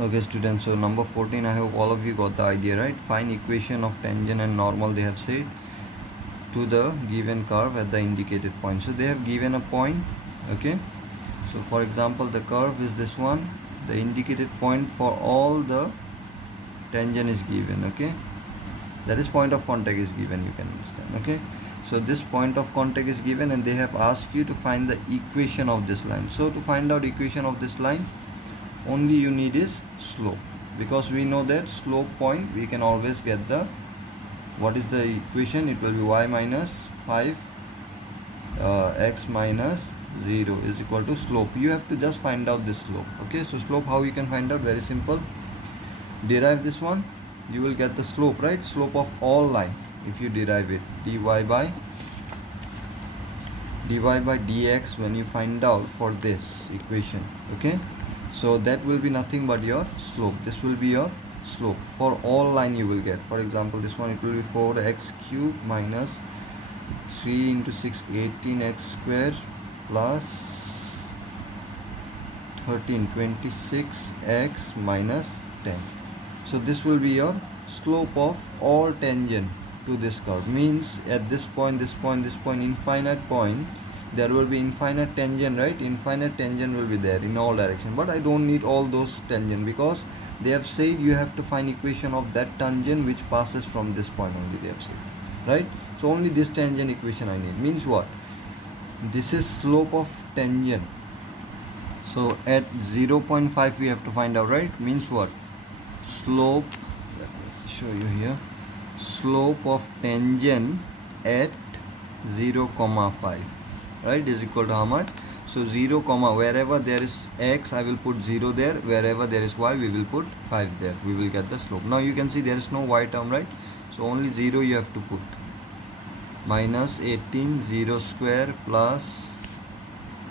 Okay students, so number 14, I hope all of you got the idea, right? Find equation of tangent and normal, they have said, to the given curve at the indicated point. So they have given a point, okay? So for example, the curve is this one, the indicated point for all the tangent is given, okay? That is point of contact is given, you can understand, okay? So this point of contact is given and they have asked you to find the equation of this line. So to find out equation of this line, only you need is slope, because we know that slope point we can always get the, what is the equation? It will be y minus 5 x minus 0 is equal to slope. You have to just find out this slope, okay? So slope, how you can find out? Very simple, derive this one, you will get the slope, right? Slope of all line, if you derive it, dy by dx, when you find out for this equation, okay? So that will be nothing but your slope. This will be your slope for all line you will get. For example, this one, it will be 4x cube minus 3 into 6, 18x square plus 13, 26x minus 10. So this will be your slope of all tangent to this curve. Means at this point, this point, this point, infinite point, there will be infinite tangent, right? Infinite tangent will be there in all direction. But I don't need all those tangent, because they have said you have to find equation of that tangent which passes from this point only, they have said, right? So only this tangent equation I need. Means what? This is slope of tangent. So at 0.5 we have to find out, right? Means what? Slope, let me show you here, slope of tangent at 0,5, right, is equal to how much? So 0, wherever there is x, I will put 0 there. Wherever there is y, we will put 5 there. We will get the slope. Now you can see there is no y term, right? So only 0 you have to put. Minus 18, 0 square plus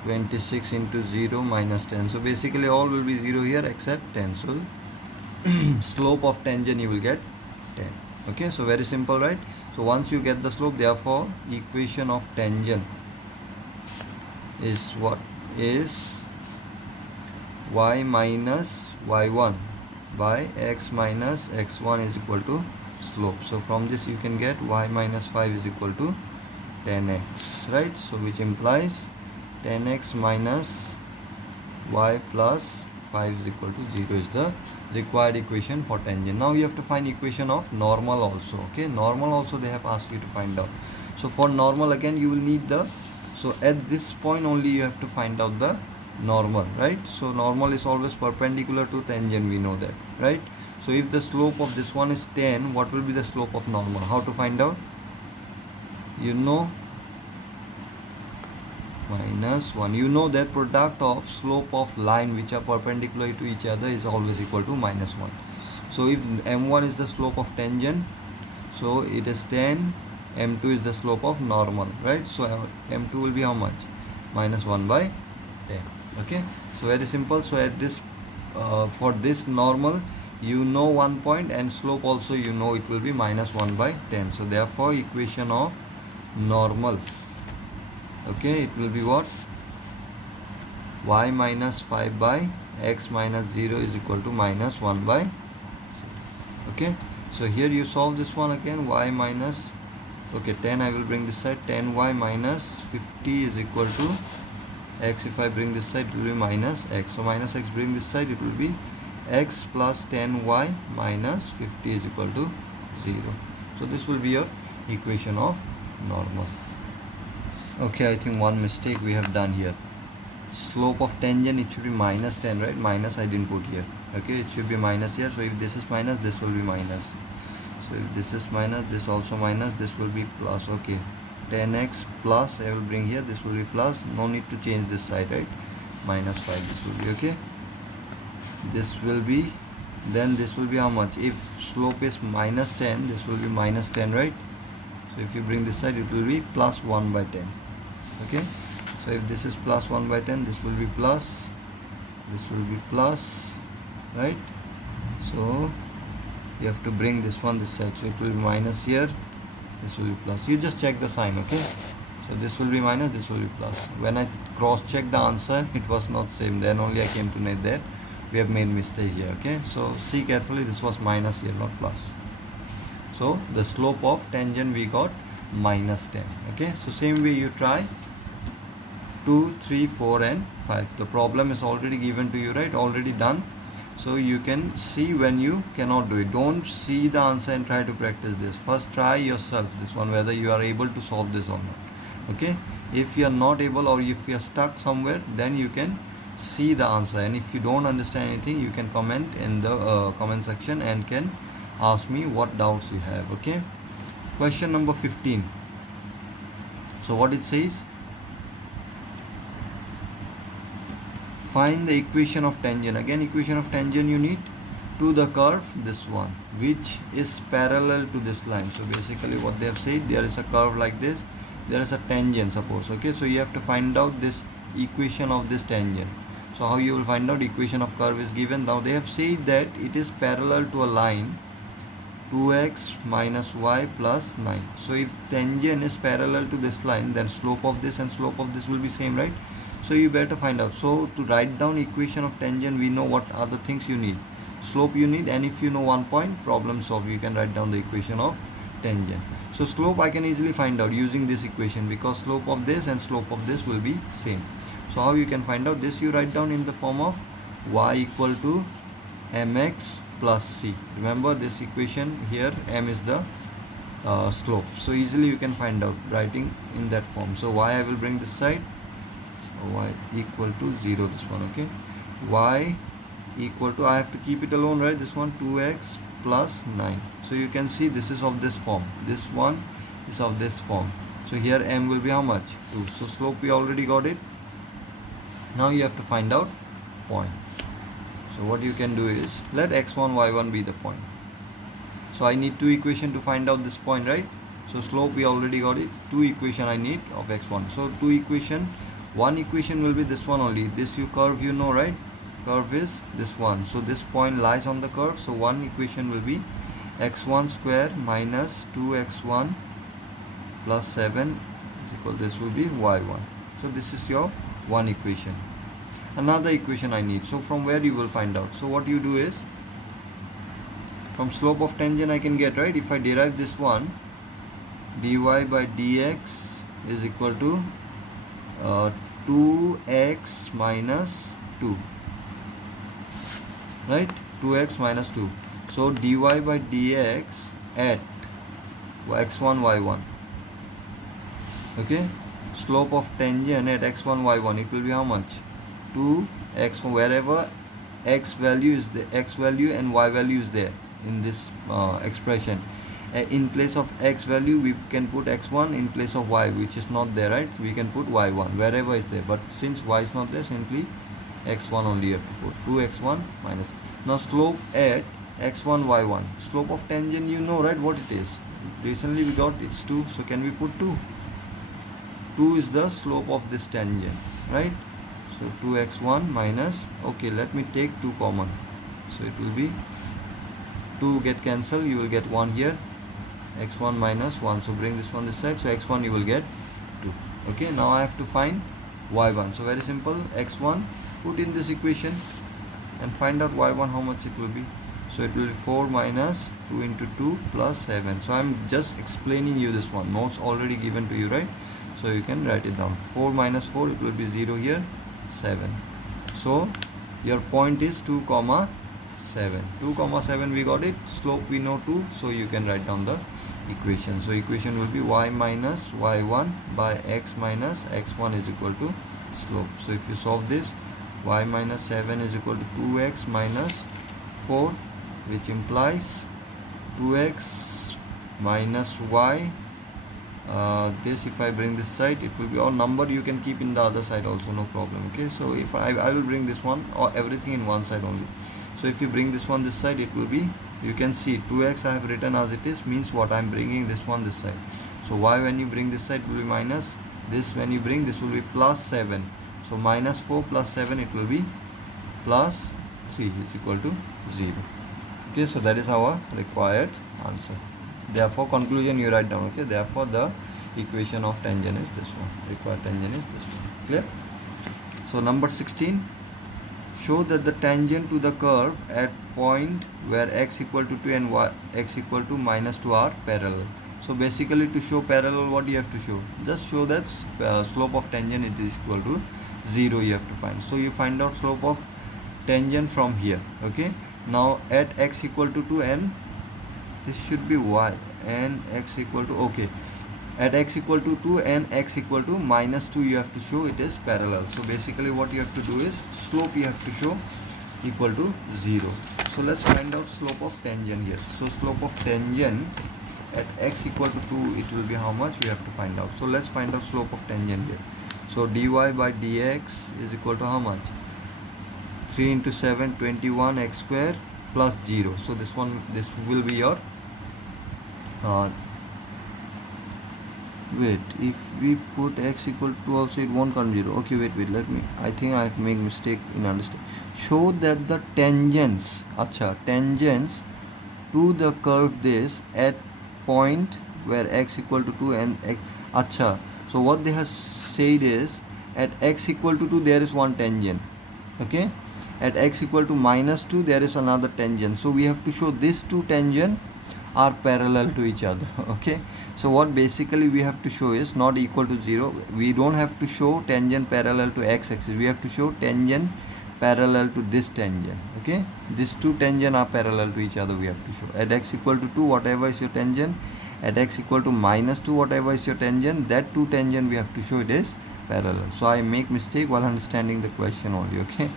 26 into 0 minus 10. So basically all will be 0 here except 10. So slope of tangent you will get 10. Okay, so very simple, right? So once you get the slope, therefore equation of tangent is what? Is y minus y1 by x minus x1 is equal to slope. So from this you can get y minus 5 is equal to 10x, right? So which implies 10x minus y plus 5 is equal to 0 is the required equation for tangent. Now you have to find equation of normal also, okay? Normal also they have asked you to find out. So for normal, again you will need the, so at this point only you have to find out the normal, right? So normal is always perpendicular to tangent, we know that, right? So if the slope of this one is 10, what will be the slope of normal? How to find out? You know, minus 1. You know that product of slope of line which are perpendicular to each other is always equal to minus 1. So if m1 is the slope of tangent, so it is 10, m2 is the slope of normal, right? So m2 will be how much? Minus 1 by 10. Okay, so very simple. So at this for this normal, you know one point, and slope also you know it will be minus 1 by 10. So therefore equation of normal, okay, it will be what? Y minus 5 by x minus 0 is equal to minus 1 by 0. Okay, so here you solve this one again, y minus, okay, 10 I will bring this side, 10y minus 50 is equal to x. If I bring this side, it will be minus x. So minus x, bring this side, it will be x plus 10y minus 50 is equal to 0. So this will be your equation of normal. Okay, I think one mistake we have done here. Slope of tangent, it should be minus 10, right? Minus I didn't put here. Okay, it should be minus here. So if this is minus, this will be minus. So if this is minus, this also minus, this will be plus. Okay, 10x plus I will bring here, this will be plus. No need to change this side, right? Minus 5, this will be okay. This will be, then this will be how much? If slope is minus 10, this will be minus 10, right? So if you bring this side, it will be plus 1 by 10. Okay, so if this is plus 1 by 10, this will be plus, this will be plus, right? So you have to bring this one this side, so it will be minus here, this will be plus. You just check the sign, okay? So this will be minus, this will be plus. When I cross check the answer, it was not same, then only I came to know that we have made mistake here. Okay, so see carefully, this was minus here, not plus. So the slope of tangent we got minus 10. Okay, so same way you try 2, 3, 4 and 5. The problem is already given to you, right? Already done. So you can see when you cannot do it. Don't see the answer and try to practice this. First try yourself this one, whether you are able to solve this or not. Okay, if you are not able, or if you are stuck somewhere, then you can see the answer. And if you don't understand anything, you can comment in the comment section and can ask me what doubts you have. Okay, question number 15. So what it says, find the equation of tangent. Again, equation of tangent you need to the curve, this one, which is parallel to this line. So basically what they have said, there is a curve like this, there is a tangent, suppose. Okay, so you have to find out this equation of this tangent. So how you will find out? Equation of curve is given. Now they have said that it is parallel to a line 2x minus y plus 9. So if tangent is parallel to this line, then slope of this and slope of this will be same, right? So you better find out. So to write down equation of tangent, we know what are the things you need. Slope you need, and if you know 1 point, problem solved. You can write down the equation of tangent. So slope I can easily find out using this equation, because slope of this and slope of this will be same. So how you can find out this? You write down in the form of y equal to mx plus c. Remember this equation here, m is the slope. So easily you can find out writing in that form. So y I will bring this side, y equal to 0, this one. Okay, y equal to, I have to keep it alone, right? This one 2x plus 9. So you can see this is of this form, this one is of this form. So here m will be how much? 2. So slope we already got it. Now you have to find out point. So what you can do is, let x1 y1 be the point. So I need 2 equation to find out this point, right? So slope we already got it. 2 equation I need of x1. So 2 equation, 1 equation will be this one only. This you curve, you know, right? Curve is this one. So this point lies on the curve. So 1 equation will be x1 square minus 2x1 plus 7 is equal, this will be y1. So this is your 1 equation. Another equation I need. So from where you will find out? So what you do is, from slope of tangent I can get, right? If I derive this one, dy by dx is equal to 2x minus 2, right? 2x minus 2. So dy by dx at x1 y1. Okay, slope of tangent at x1 y1, it will be how much? 2x, wherever x value is the x value and y value is there in this expression. In place of x value we can put x1, in place of y, which is not there, right, we can put y1 wherever is there. But since y is not there, simply x1 only you have to put. 2x1 minus. Now slope at x1 y1, slope of tangent you know, right, what it is. Recently we got it's 2. So can we put 2? 2 is the slope of this tangent, right? So 2x1 minus, okay, let me take 2 common. So it will be 2 get cancelled, you will get 1 here, x1 minus 1. So bring this one this side, so x1 you will get 2. Okay, now I have to find y1. So very simple, x1 put in this equation and find out y1 how much it will be. So it will be 4 minus 2 into 2 plus 7. So I'm just explaining you this one, notes already given to you, right? So you can write it down. 4 minus 4, it will be 0 here, 7. So your point is 2 comma 7. 2 comma 7 we got it. Slope we know 2. So you can write down the equation. So equation will be y minus y1 by x minus x1 is equal to slope. So if you solve this, y minus 7 is equal to 2x minus 4, which implies 2x minus y. This, if I bring this side, it will be, or number you can keep in the other side also, no problem. Okay, so if I will bring this one, or everything in one side only. So if you bring this one this side, it will be, you can see 2x I have written as it is, means what, I am bringing this one this side. So y when you bring this side will be minus, this when you bring this will be plus 7. So minus 4 plus 7, it will be plus 3 is equal to 0. Okay, so that is our required answer. Therefore conclusion you write down. Okay, therefore the equation of tangent is this one, required tangent is this one. Clear? So number 16, show that the tangent to the curve at point where x equal to 2 and y x equal to minus 2 are parallel. So basically, to show parallel, what you have to show? Just show that slope of tangent is equal to 0 you have to find. So you find out slope of tangent from here. Okay, now at x equal to 2 and this should be y and x equal to, okay, at x equal to 2 and x equal to minus 2 you have to show it is parallel. So basically what you have to do is slope you have to show equal to 0. So let's find out slope of tangent here. So slope of tangent at x equal to 2, it will be how much we have to find out. So let's find out slope of tangent here. So dy by dx is equal to how much? 3 into 7, 21 x square plus 0. So this will be your wait, if we put x equal to also, it won't come 0. Okay, wait, let me, I think I have made mistake in understanding. Show that the tangents to the curve this at point where x equal to 2 and x, so what they have said is at x equal to 2 there is one tangent, okay, at x equal to minus 2 there is another tangent. So we have to show these two tangent are parallel to each other. Okay, so what basically we have to show is not equal to 0. We don't have to show tangent parallel to x axis, we have to show tangent parallel to this tangent. Okay, these two tangent are parallel to each other, we have to show. At x equal to 2, whatever is your tangent, at x equal to minus 2, whatever is your tangent, that two tangent we have to show it is parallel. So I make mistake while understanding the question only. Okay,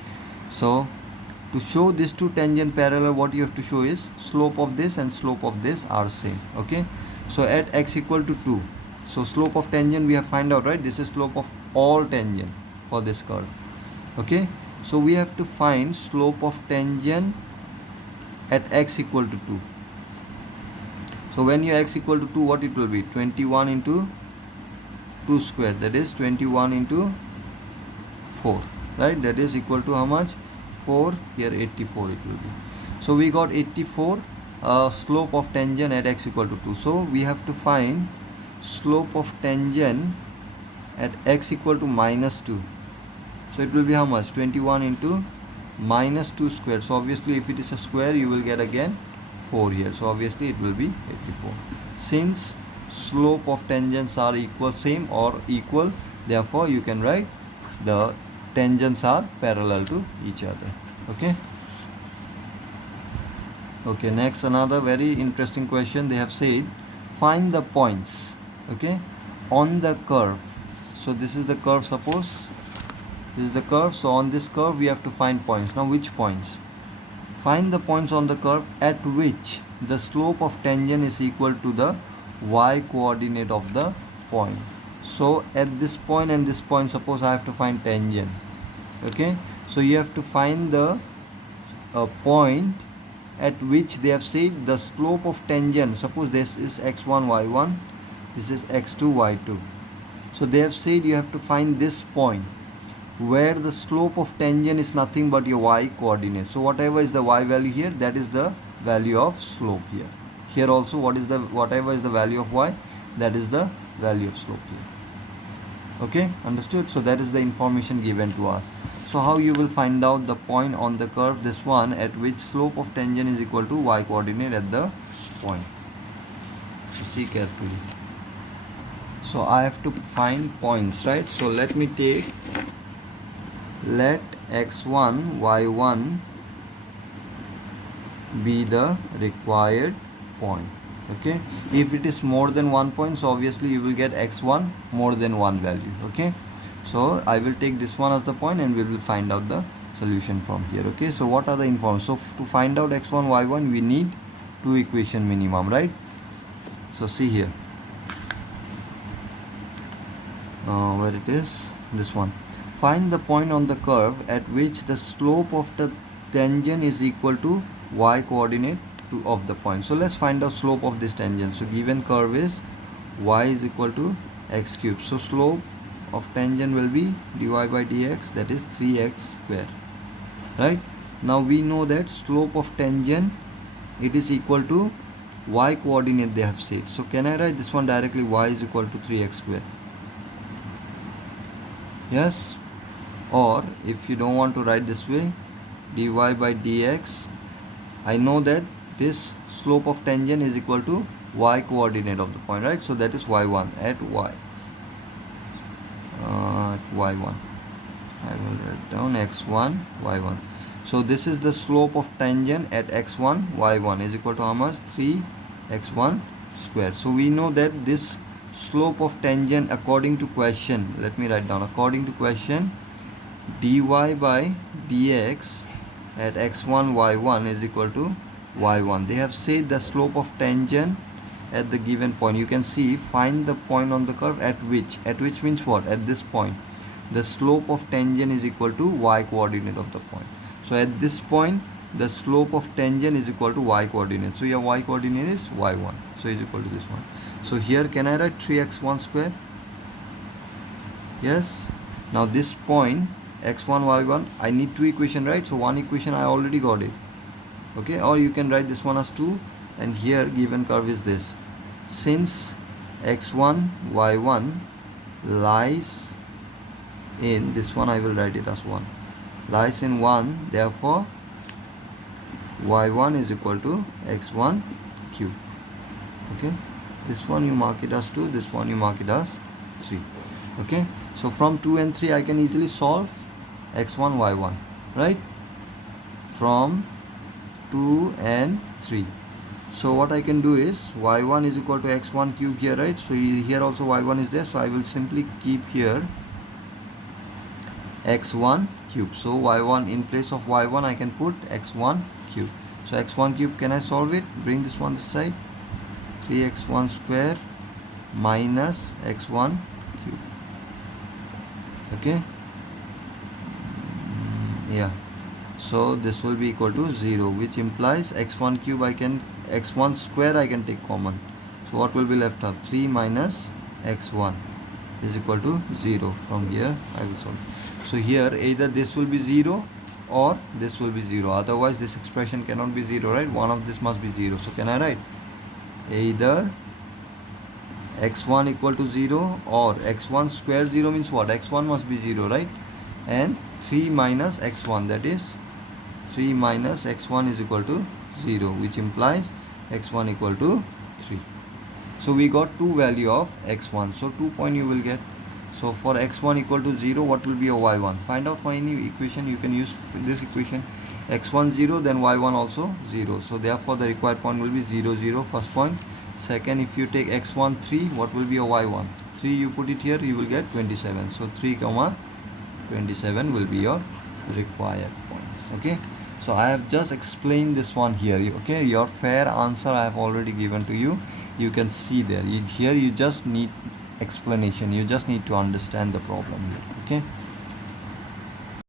so to show these two tangent parallel, what you have to show is slope of this and slope of this are same. Okay, so at x equal to 2, so slope of tangent we have find out, right? This is slope of all tangent for this curve. Okay, so we have to find slope of tangent at x equal to 2. So when you x equal to 2, what it will be? 21 into 2 square, that is 21 into 4, right? That is equal to how much? 4, here 84 it will be. So we got 84 slope of tangent at x equal to 2. So we have to find slope of tangent at x equal to minus 2. So it will be how much? 21 into minus 2 square. So obviously if it is a square, you will get again 4 here. So obviously it will be 84. Since slope of tangents are equal, same or equal, therefore you can write the tangents are parallel to each other. Okay, next, another very interesting question. They have said find the points, okay, on the curve. So this is the curve, suppose this is the curve. So on this curve we have to find points. Now which points? Find the points on the curve at which the slope of tangent is equal to the y coordinate of the point. So at this point and this point, suppose I have to find tangent. Okay, so you have to find the point at which they have said the slope of tangent. Suppose this is x1 y1, this is x2 y2. So they have said you have to find this point where the slope of tangent is nothing but your y coordinate. So whatever is the y value here, that is the value of slope here. Here also, whatever is the value of y, that is the value of slope here. Okay, understood? So that is the information given to us. So how you will find out the point on the curve, this one, at which slope of tangent is equal to y coordinate at the point. So see carefully. So I have to find points, right? So let me take, let x1 y1 be the required point. Okay, if it is more than 1 point, so obviously you will get x1 more than 1 value. Okay, so I will take this one as the point and we will find out the solution from here. Okay, so what are the information? So to find out x1 y1 we need two equation minimum, right? So see here, where it is, this one. Find the point on the curve at which the slope of the tangent is equal to y coordinate of the point. So let's find out slope of this tangent. So given curve is y is equal to x cube. So slope of tangent will be dy by dx, that is 3x square, right? Now we know that slope of tangent, it is equal to y coordinate they have said. So can I write this one directly? Y is equal to 3x square. Yes, or if you don't want to write this way, dy by dx. I know that this slope of tangent is equal to y coordinate of the point, right? So that is y1 at y. Y1. I will write down x1, y1. So this is the slope of tangent at x1, y1 is equal to how much? 3x1 square. So we know that this slope of tangent according to question, let me write down, according to question, dy by dx at x1, y1 is equal to y1. They have said the slope of tangent at the given point. You can see, find the point on the curve at which means what? At this point. The slope of tangent is equal to y coordinate of the point. So at this point, the slope of tangent is equal to y coordinate. So your y coordinate is y1. So is equal to this one. So here can I write 3x1 square? Yes. Now this point x1, y1, I need two equation, right? So one equation I already got it. Okay, or you can write this one as 2, and here given curve is this. Since x1, y1 lies in this one, I will write it as 1, lies in 1, therefore y1 is equal to x1 cube. Okay, this one you mark it as 2, this one you mark it as 3. Okay, so from 2 and 3 I can easily solve x1, y1, right? From 2 and 3. So what I can do is y1 is equal to x1 cube here, right? So here also y1 is there, so I will simply keep here x1 cube. So y1, in place of y1 I can put x1 cube. So x1 cube, can I solve it? Bring this one this side. 3x1 square minus x1 cube. Okay, yeah. So this will be equal to 0, which implies x1 cube x1 square I can take common. So what will be left up? 3 minus x1 is equal to 0. From here I will solve. So here either this will be 0 or this will be 0. Otherwise this expression cannot be 0, right? One of this must be 0. So can I write either x1 equal to 0 or x1 square 0 means what? X1 must be 0, right? And 3 minus x1, that is 3 minus x1 is equal to 0, which implies x1 equal to 3. So we got two value of x1. So 2 point you will get. So for x1 equal to 0, what will be your y1? Find out for any equation. You can use this equation. x1 0, then y1 also 0. So therefore the required point will be 0 0, first point. Second, if you take x1 3, what will be your y1? 3 you put it here, you will get 27. So 3 comma 27 will be your required point. Okay, so I have just explained this one here. Okay, your fair answer I have already given to you. You can see there. Here you just need explanation. You just need to understand the problem here. Okay.